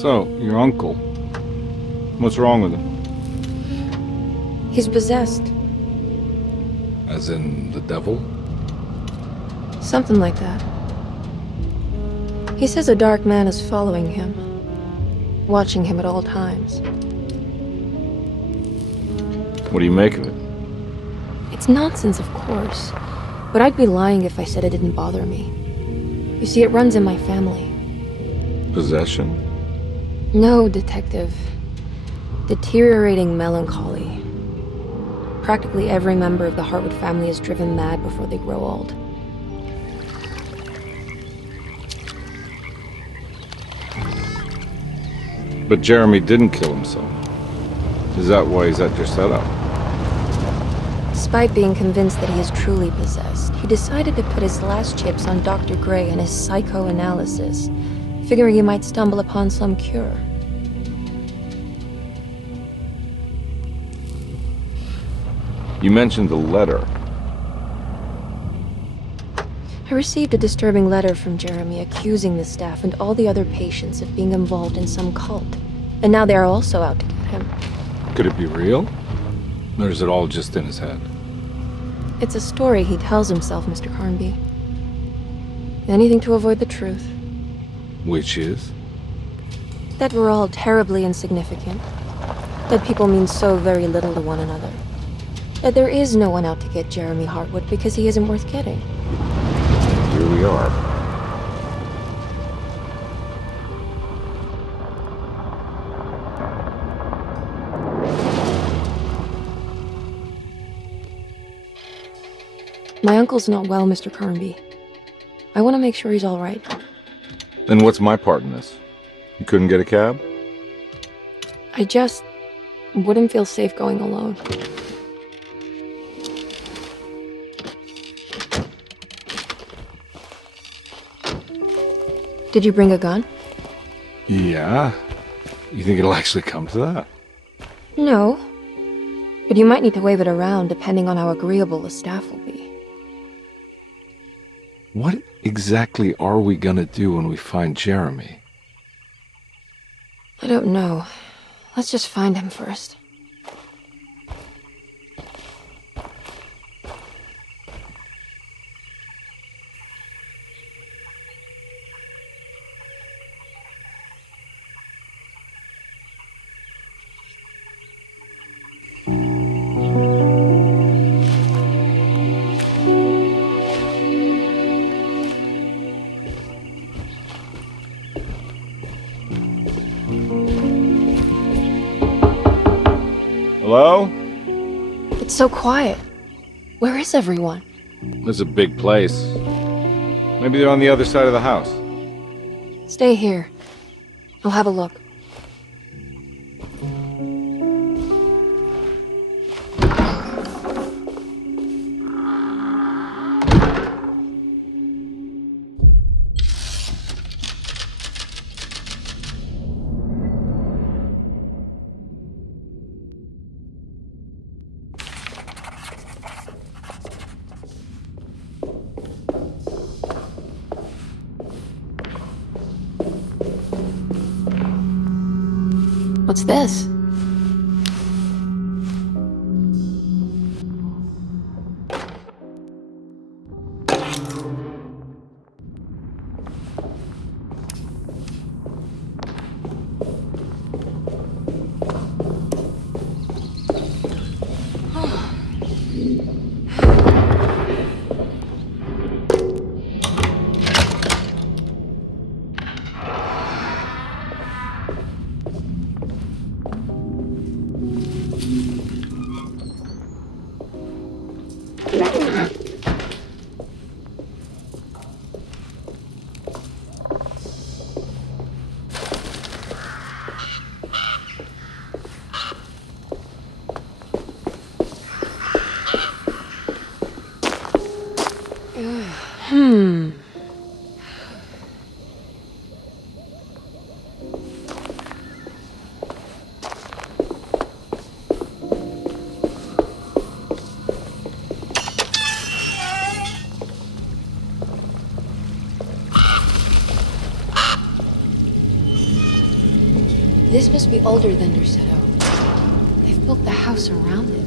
So, your uncle. What's wrong with him? He's possessed. As in the devil? Something like that. He says a dark man is following him, watching him at all times. What do you make of it? It's nonsense, of course, but I'd be lying if I said it didn't bother me. You see, it runs in my family. Possession? No, detective. Deteriorating melancholy. Practically every member of the Heartwood family is driven mad before they grow old. But Jeremy didn't kill himself. Is that why he's at Derceto? Despite being convinced that he is truly possessed, he decided to put his last chips on Dr. Gray and his psychoanalysis, figuring he might stumble upon some cure. You mentioned the letter. I received a disturbing letter from Jeremy accusing the staff and all the other patients of being involved in some cult. And now they are also out to get him. Could it be real? Or is it all just in his head? It's a story he tells himself, Mr. Carnby. Anything to avoid the truth. Which is? That we're all terribly insignificant. That people mean so very little to one another. That there is no one out to get Jeremy Heartwood because he isn't worth getting. Here we are. My uncle's not well, Mr. Carnby. I want to make sure he's all right. Then what's my part in this? You couldn't get a cab? I just wouldn't feel safe going alone. Did you bring a gun? Yeah. You think it'll actually come to that? No. But you might need to wave it around depending on how agreeable the staff will be. What exactly are we gonna do when we find Jeremy? I don't know. Let's just find him first. Hello? It's so quiet. Where is everyone? This is a big place. Maybe they're on the other side of the house. Stay here. I'll have a look. What's this? This must be older than Derceto. They've built the house around it.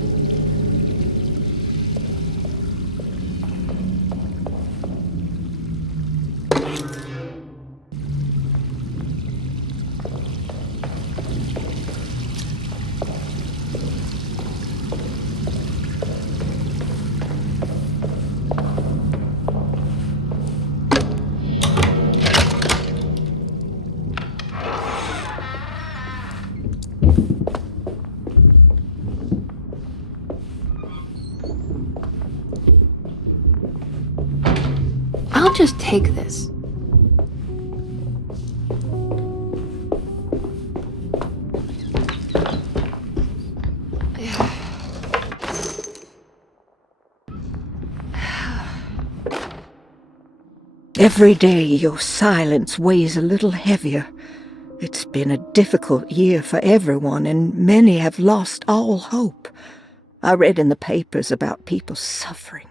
I'll just take this. Every day your silence weighs a little heavier. It's been a difficult year for everyone, and many have lost all hope. I read in the papers about people suffering.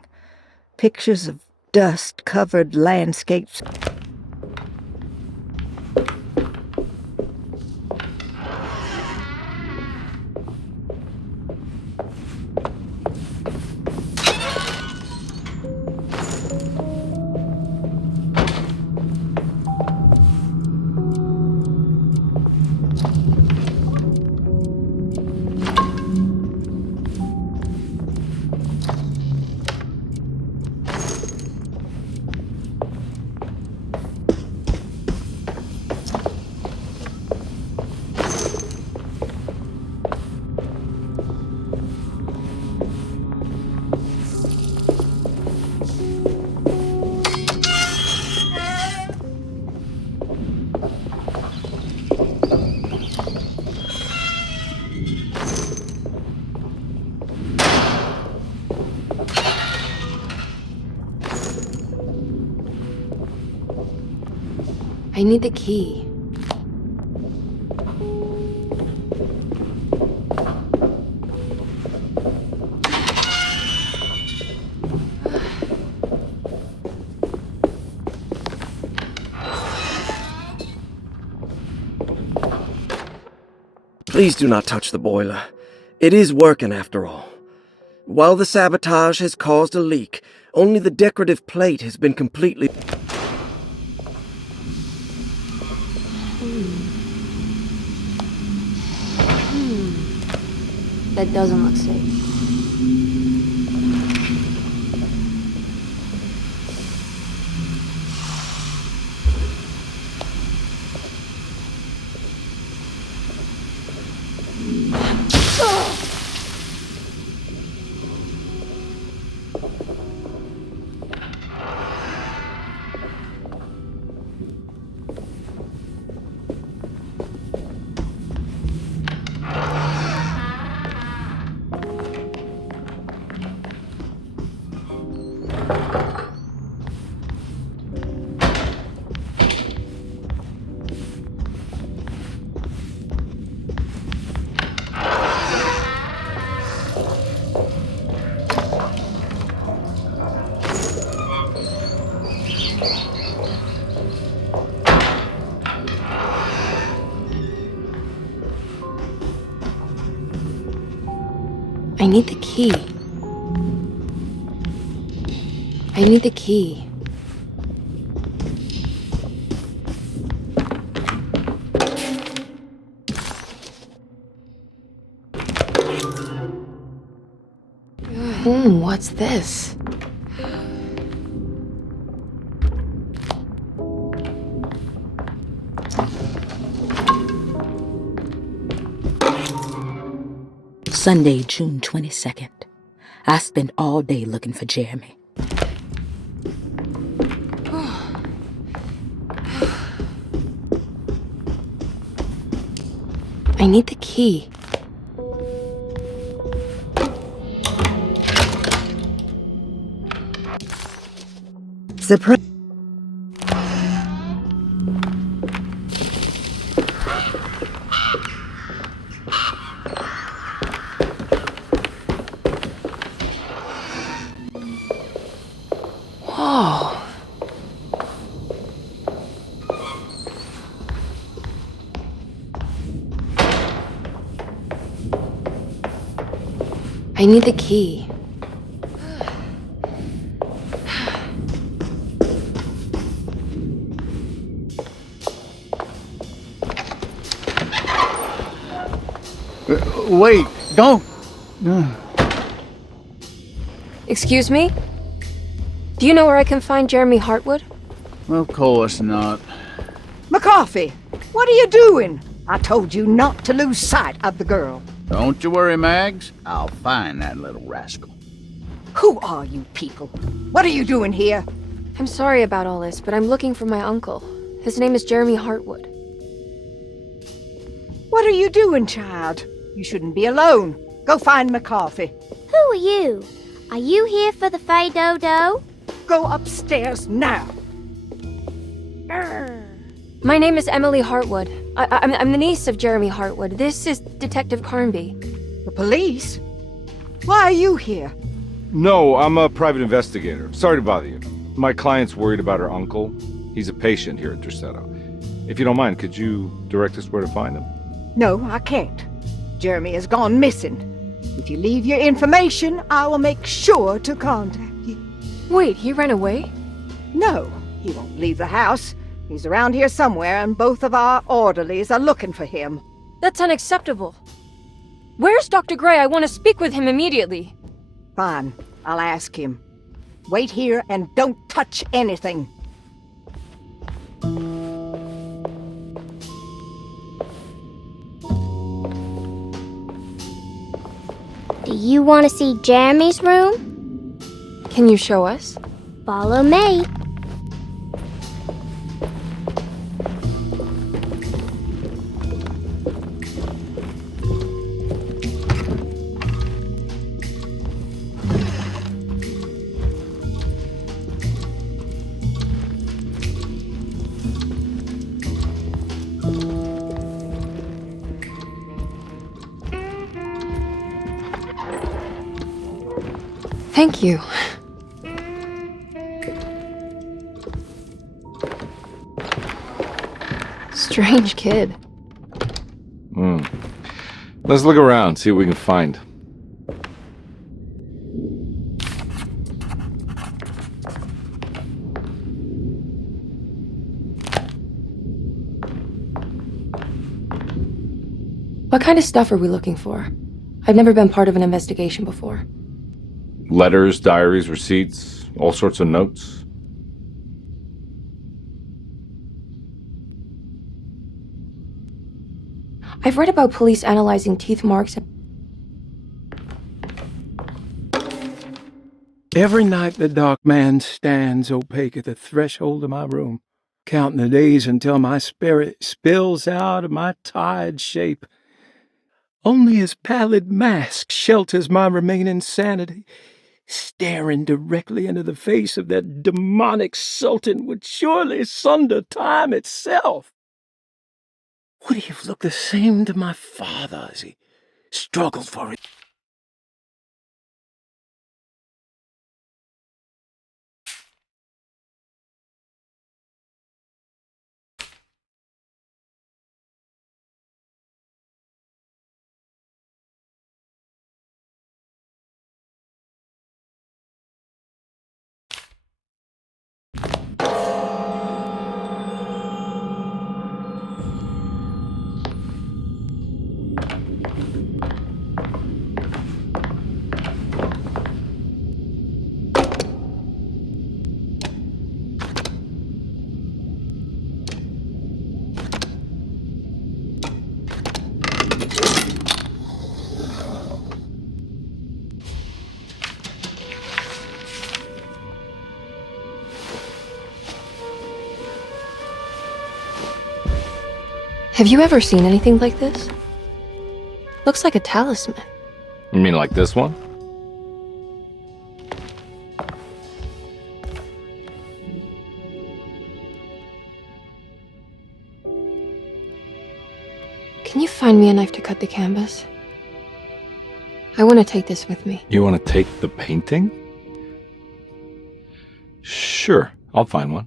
Pictures of dust-covered landscapes. I need the key. Please do not touch the boiler. It is working after all. While the sabotage has caused a leak, only the decorative plate has been completely... That doesn't look safe. I need the key. I need the key. What's this? Sunday, June 22nd. I spent all day looking for Jeremy. I need the key. Surprise! Whoa. I need the key. Wait, don't! Excuse me? Do you know where I can find Jeremy Heartwood? Of course not. McCarthy, what are you doing? I told you not to lose sight of the girl. Don't you worry, Mags. I'll find that little rascal. Who are you people? What are you doing here? I'm sorry about all this, but I'm looking for my uncle. His name is Jeremy Heartwood. What are you doing, child? You shouldn't be alone. Go find McCarthy. Who are you? Are you here for the Fey Dodo? Go upstairs now. My name is Emily Heartwood. I'm the niece of Jeremy Heartwood. This is Detective Carnby. The police? Why are you here? No, I'm a private investigator. Sorry to bother you. My client's worried about her uncle. He's a patient here at Derceto. If you don't mind, could you direct us where to find him? No, I can't. Jeremy has gone missing. If you leave your information, I will make sure to contact you. Wait, he ran away? No, he won't leave the house. He's around here somewhere, and both of our orderlies are looking for him. That's unacceptable. Where's Dr. Gray? I want to speak with him immediately. Fine, I'll ask him. Wait here and don't touch anything. Do you want to see Jeremy's room? Can you show us? Follow me. Thank you. Strange kid. Let's look around, see what we can find. What kind of stuff are we looking for? I've never been part of an investigation before. Letters, diaries, receipts, all sorts of notes. I've read about police analyzing teeth marks and... Every night the dark man stands opaque at the threshold of my room, counting the days until my spirit spills out of my tired shape. Only his pallid mask shelters my remaining sanity. Staring directly into the face of that demonic sultan would surely sunder time itself. Would he have looked the same to my father as he struggled for it? Have you ever seen anything like this? Looks like a talisman. You mean like this one? Can you find me a knife to cut the canvas? I want to take this with me. You want to take the painting? Sure, I'll find one.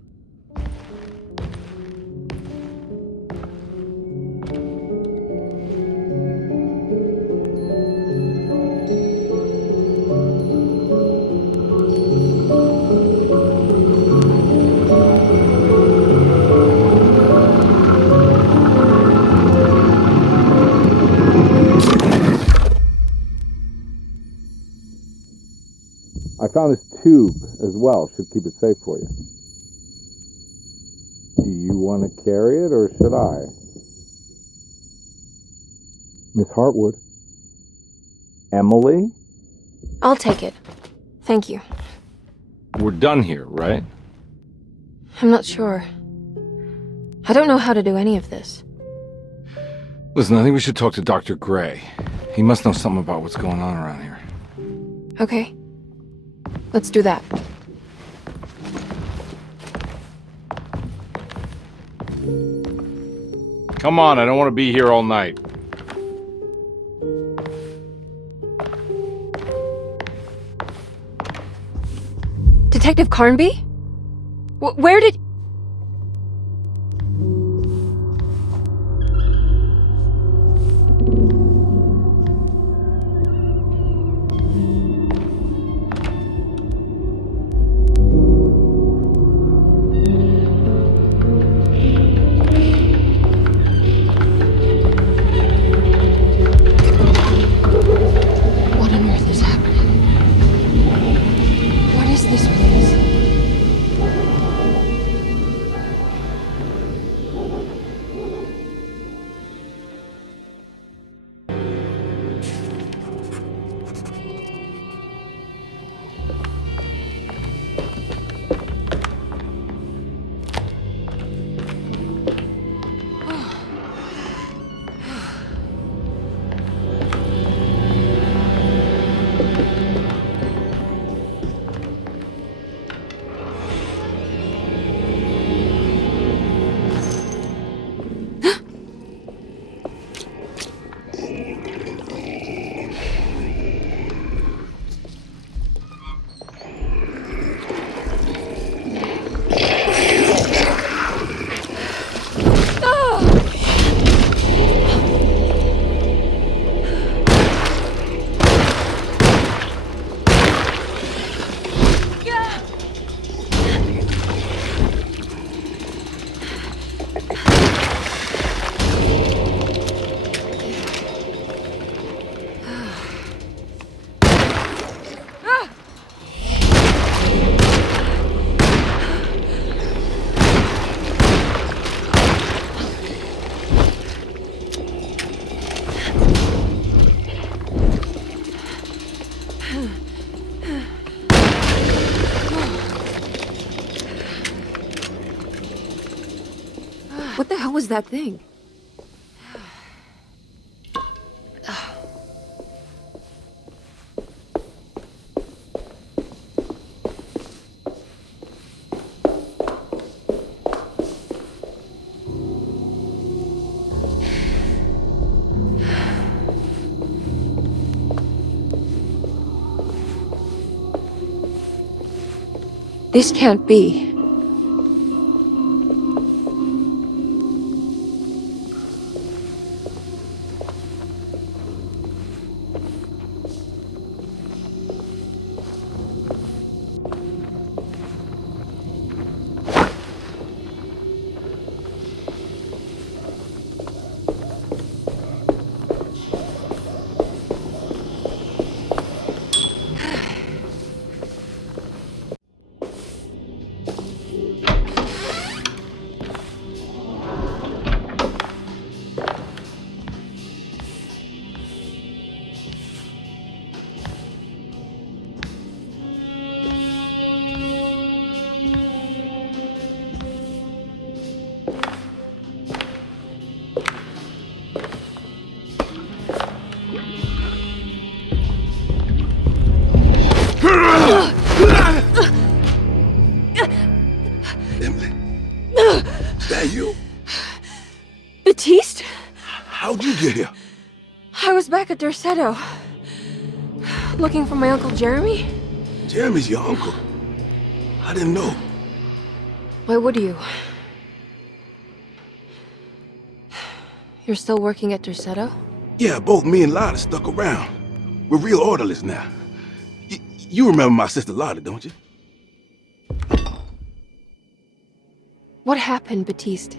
I found this tube as well. Should keep it safe for you. Do you want to carry it, or should I? Miss Heartwood? Emily? I'll take it. Thank you. We're done here, right? I'm not sure. I don't know how to do any of this. Listen, I think we should talk to Dr. Gray. He must know something about what's going on around here. Okay. Let's do that. Come on, I don't want to be here all night. Detective Carnby? Where did... What on earth is happening? What is this place? What the hell was that thing? This can't be. Emily, is that you? Baptiste? How'd you get here? I was back at Derceto. Looking for my Uncle Jeremy? Jeremy's your uncle. I didn't know. Why would you? You're still working at Derceto? Yeah, both me and Lottie stuck around. We're real orderlies now. You remember my sister Lottie, don't you? What happened, Baptiste?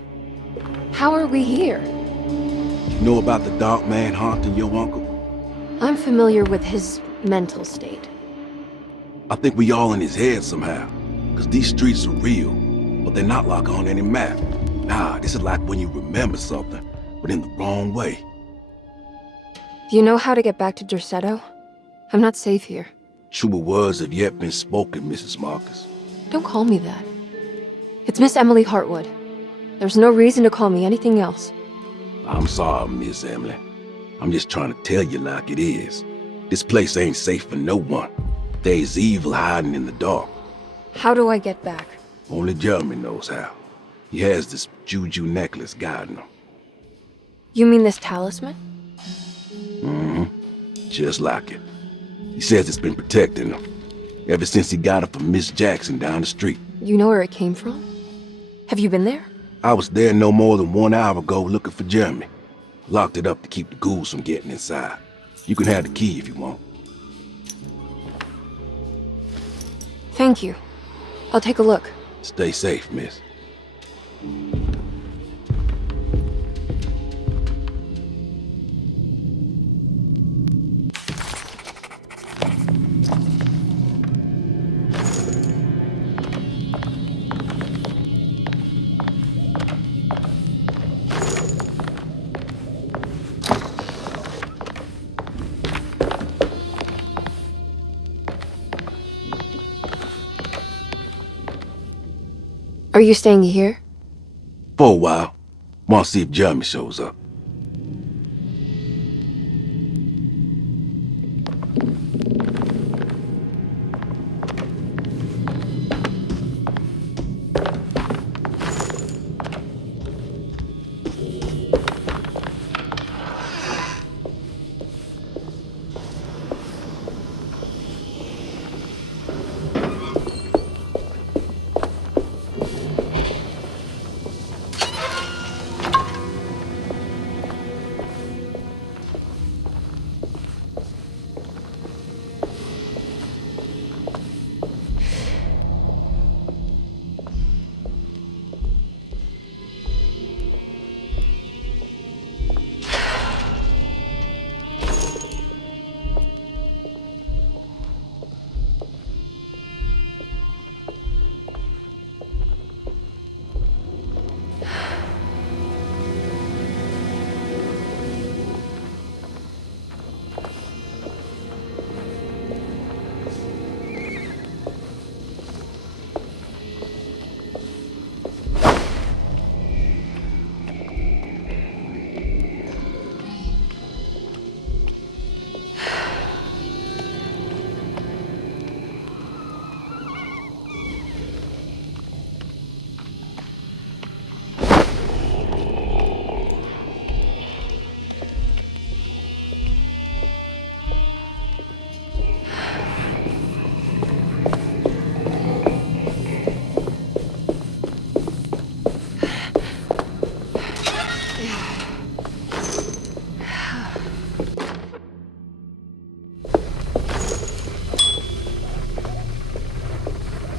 How are we here? You know about the dark man haunting your uncle? I'm familiar with his mental state. I think we all in his head somehow. Cause these streets are real, but they're not like on any map. Nah, this is like when you remember something, but in the wrong way. Do you know how to get back to Derceto? I'm not safe here. Truer words have yet been spoken, Mrs. Marcus. Don't call me that. It's Miss Emily Heartwood. There's no reason to call me anything else. I'm sorry, Miss Emily. I'm just trying to tell you like it is. This place ain't safe for no one. There's evil hiding in the dark. How do I get back? Only Jeremy knows how. He has this juju necklace guiding him. You mean this talisman? Just like it. He says it's been protecting him ever since he got it from Miss Jackson down the street. You know where it came from? Have you been there? I was there no more than 1 hour ago looking for Jeremy. Locked it up to keep the ghouls from getting inside. You can have the key if you want. Thank you. I'll take a look. Stay safe, miss. Are you staying here? For a while. Want to see if Jeremy shows up.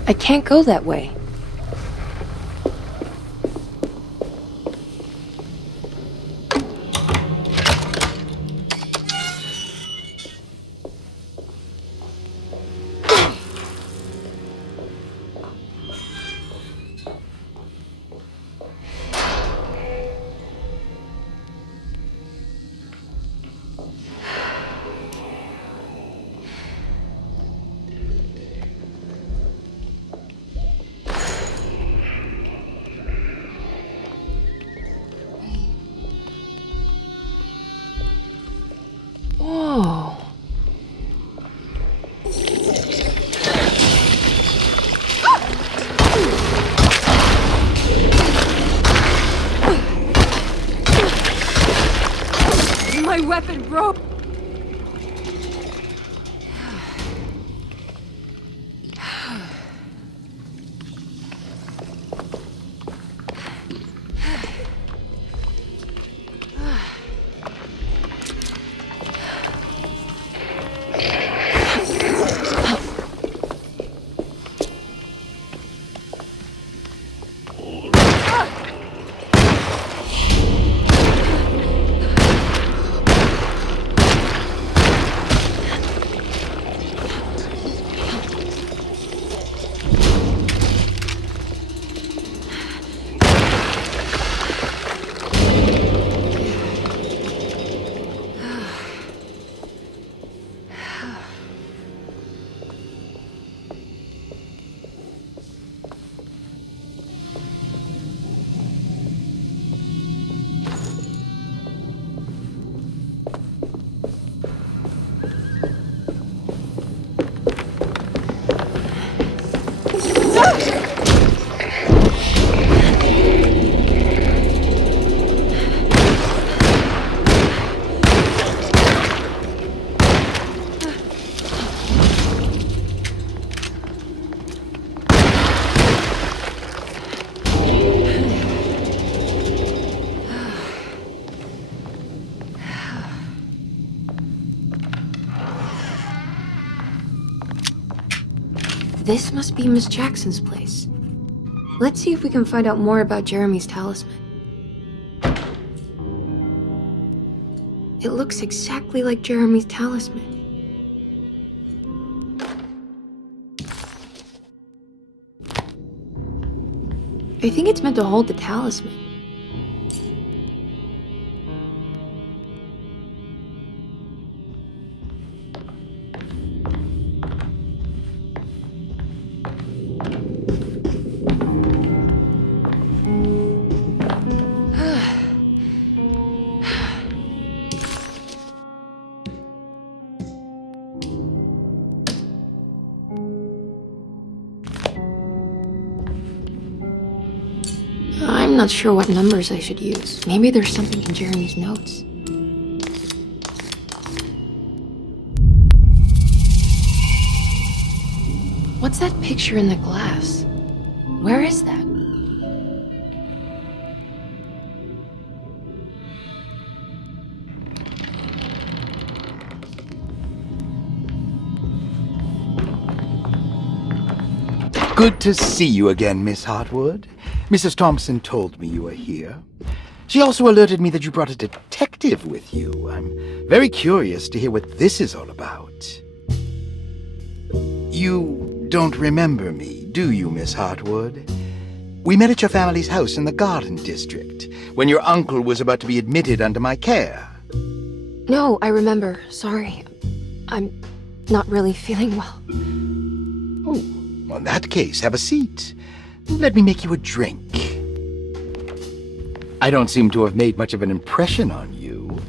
I can't go that way. This must be Miss Jackson's place. Let's see if we can find out more about Jeremy's talisman. It looks exactly like Jeremy's talisman. I think it's meant to hold the talisman. I'm not sure what numbers I should use. Maybe there's something in Jeremy's notes. What's that picture in the glass? Where is that? Good to see you again, Miss Heartwood. Mrs. Thompson told me you were here. She also alerted me that you brought a detective with you. I'm very curious to hear what this is all about. You don't remember me, do you, Miss Heartwood? We met at your family's house in the Garden District, when your uncle was about to be admitted under my care. No, I remember. Sorry. I'm not really feeling well. Oh, well, in that case, have a seat. Let me make you a drink. I don't seem to have made much of an impression on you.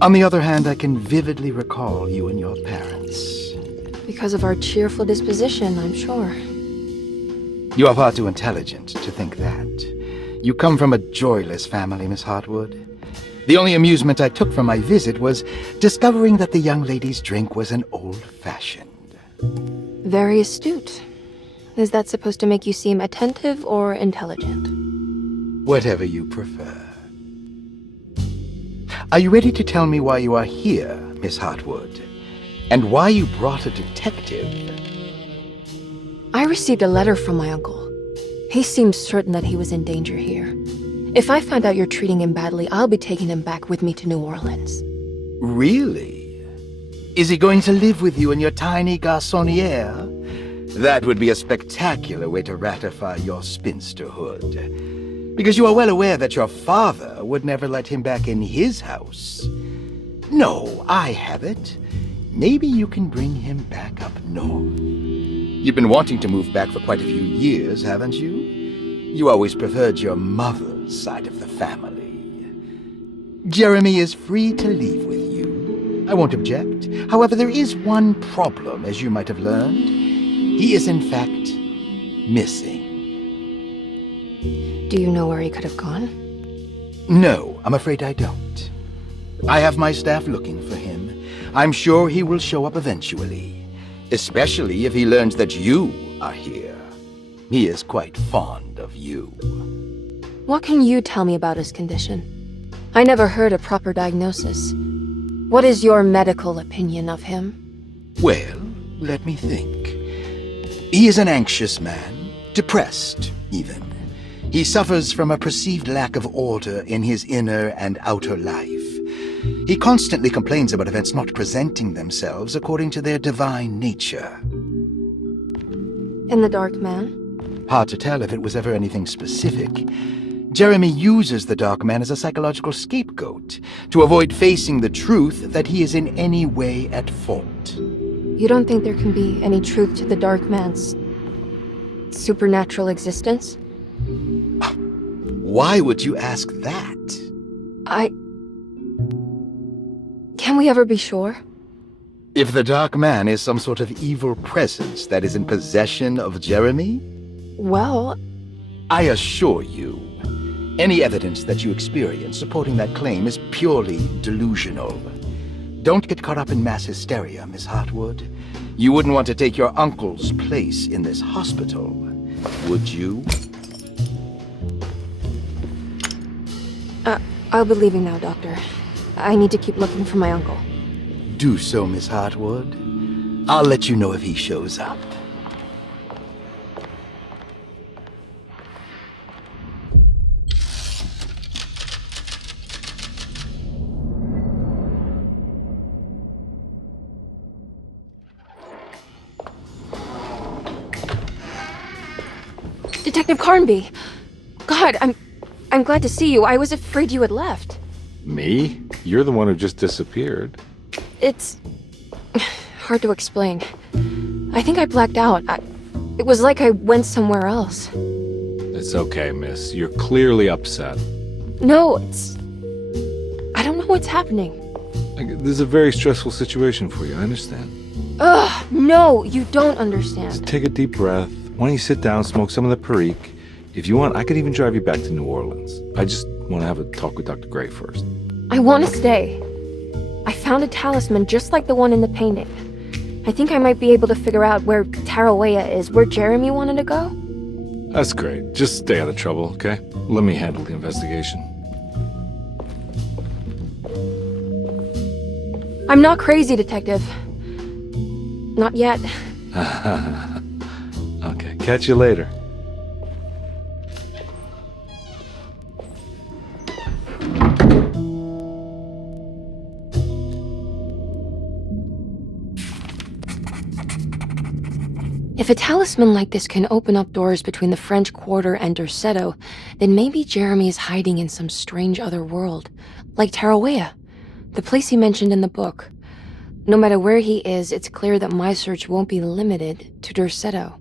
On the other hand, I can vividly recall you and your parents. Because of our cheerful disposition, I'm sure. You are far too intelligent to think that. You come from a joyless family, Miss Heartwood. The only amusement I took from my visit was discovering that the young lady's drink was an old-fashioned. Very astute. Is that supposed to make you seem attentive or intelligent? Whatever you prefer. Are you ready to tell me why you are here, Miss Heartwood? And why you brought a detective? I received a letter from my uncle. He seems certain that he was in danger here. If I find out you're treating him badly, I'll be taking him back with me to New Orleans. Really? Is he going to live with you in your tiny garçonniere? That would be a spectacular way to ratify your spinsterhood. Because you are well aware that your father would never let him back in his house. No, I have it. Maybe you can bring him back up north. You've been wanting to move back for quite a few years, haven't you? You always preferred your mother's side of the family. Jeremy is free to leave with you. I won't object. However, there is one problem, as you might have learned. He is, in fact, missing. Do you know where he could have gone? No, I'm afraid I don't. I have my staff looking for him. I'm sure he will show up eventually, especially if he learns that you are here. He is quite fond of you. What can you tell me about his condition? I never heard a proper diagnosis. What is your medical opinion of him? Well, let me think. He is an anxious man, depressed, even. He suffers from a perceived lack of order in his inner and outer life. He constantly complains about events not presenting themselves according to their divine nature. And the Dark Man? Hard to tell if it was ever anything specific. Jeremy uses the Dark Man as a psychological scapegoat to avoid facing the truth that he is in any way at fault. You don't think there can be any truth to the Dark Man's supernatural existence? Why would you ask that? Can we ever be sure? If the Dark Man is some sort of evil presence that is in possession of Jeremy? Well, I assure you, any evidence that you experience supporting that claim is purely delusional. Don't get caught up in mass hysteria, Miss Heartwood. You wouldn't want to take your uncle's place in this hospital, would you? I'll be leaving now, Doctor. I need to keep looking for my uncle. Do so, Miss Heartwood. I'll let you know if he shows up. Detective Carnby! God, I'm glad to see you. I was afraid you had left. Me? You're the one who just disappeared. It's hard to explain. I think I blacked out. It was like I went somewhere else. It's okay, miss. You're clearly upset. No, I don't know what's happening. This is a very stressful situation for you, I understand. Ugh, no, you don't understand. Just take a deep breath. Why don't you sit down, smoke some of the Perique? If you want, I could even drive you back to New Orleans. I just want to have a talk with Dr. Gray first. I want to stay. I found a talisman just like the one in the painting. I think I might be able to figure out where Tarawea is, where Jeremy wanted to go. That's great. Just stay out of trouble, okay? Let me handle the investigation. I'm not crazy, Detective. Not yet. Okay, catch you later. If a talisman like this can open up doors between the French Quarter and Derceto, then maybe Jeremy is hiding in some strange other world, like Tarawea, the place he mentioned in the book. No matter where he is, it's clear that my search won't be limited to Derceto.